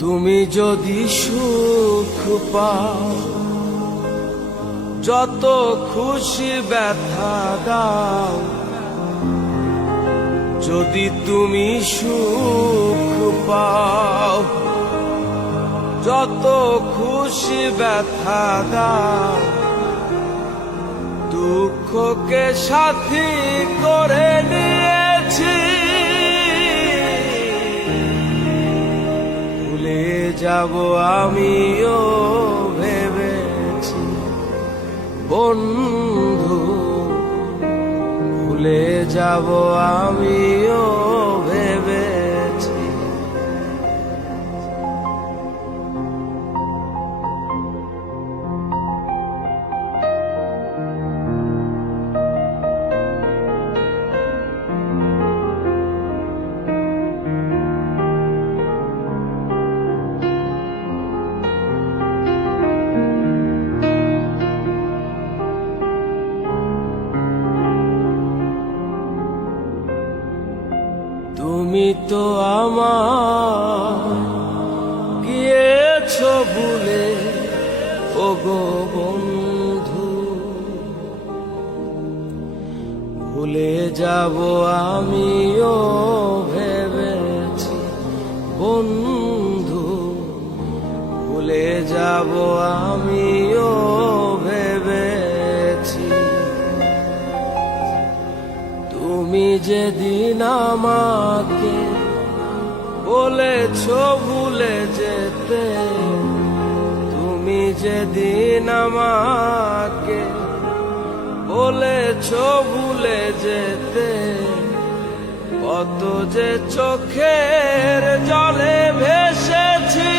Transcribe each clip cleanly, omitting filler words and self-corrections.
তুমি যদি সুখ পাও, যত খুশি ব্যথা দাও। যদি তুমি সুখ পাও, যত খুশি ব্যথা দাও। দুঃখকে সাথী করে নিয়েছি, ভুলে যাব আমিও ভেবেছি বন্ধু, ভুলে যাব আমিও ভেবেছি। তুমি তো আমার গিয়েছ ভুলে, ওগো বন্ধু, ভুলে যাব আমিও ভেবেছি বন্ধু, ভুলে যাব আমিও ভেবেছি। তুমি যেদিন আমাকে বলেছ ভুলে যেতে, তুমি যেদিন আমাকে বলেছ ভুলে যেতে, কত যে চোখের জলে ভেসেছি।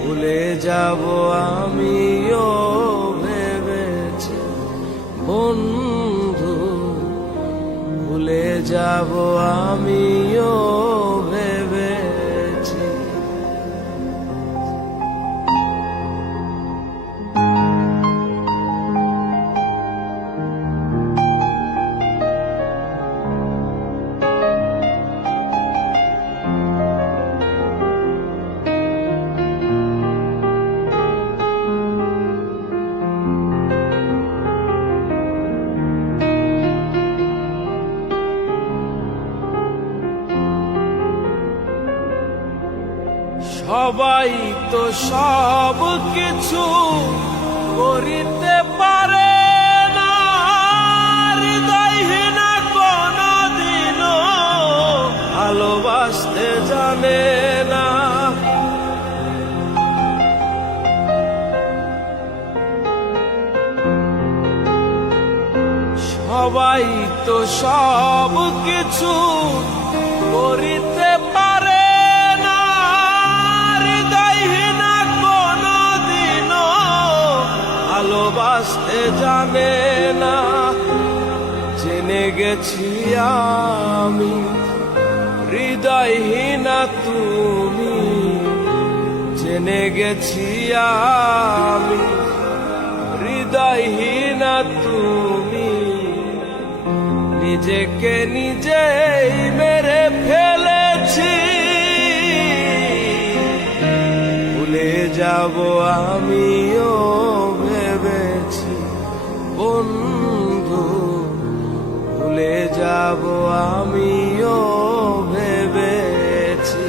ভুলে যাব আমিও ভেবেছি বন্ধু, ভুলে যাব আমিও ভেবেছি। সবাই তো সব কিছু করিতে পারে না, হৃদয়হীন কোনদিনও ভালোবাসতে জানে না। সবাই তো সব কিছু করিতে পারে, ভালোবাসতে জানে না। জেনে গেছি আমি হৃদয়হীনা তুমি, জেনে গেছি আমি হৃদয়হীনা তুমি। নিজেকে নিজেই মেরে ফেলেছি, ভুলে যাব আমিও ভেবেছি বন্ধু, ভুলে যাব আমিও ভেবেছি।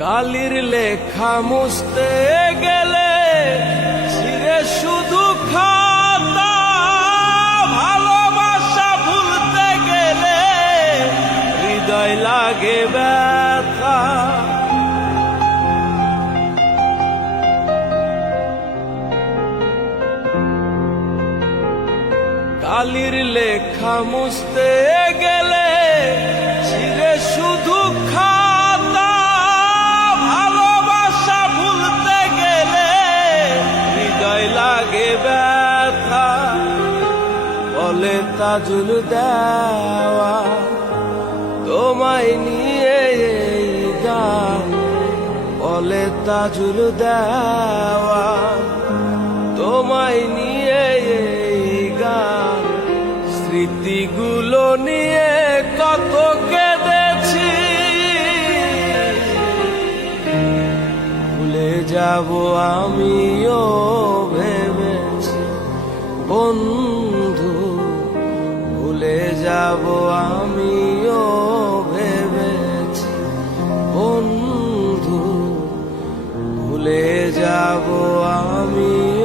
কালির লেখা মুছতে গেলে ছিঁড়ে শুধু খাতা, ভালোবাসা ভুলতে গেলে হৃদয় লাগে ব্যথা। কালির লেখা মুছতে গেলে ছিঁড়ে তাজুল দেওয়া, তোমায় নিয়ে এই গান বলে তাজুল দেওয়া, তোমায় নিয়ে এই গান। স্মৃতিগুলো নিয়ে কত কেঁদেছি, ভুলে যাব আমিও ভেবেছি বন্ধু, ভুলে যাব আমিও ভেবেছি বন্ধু, ভুলে যাব আমি।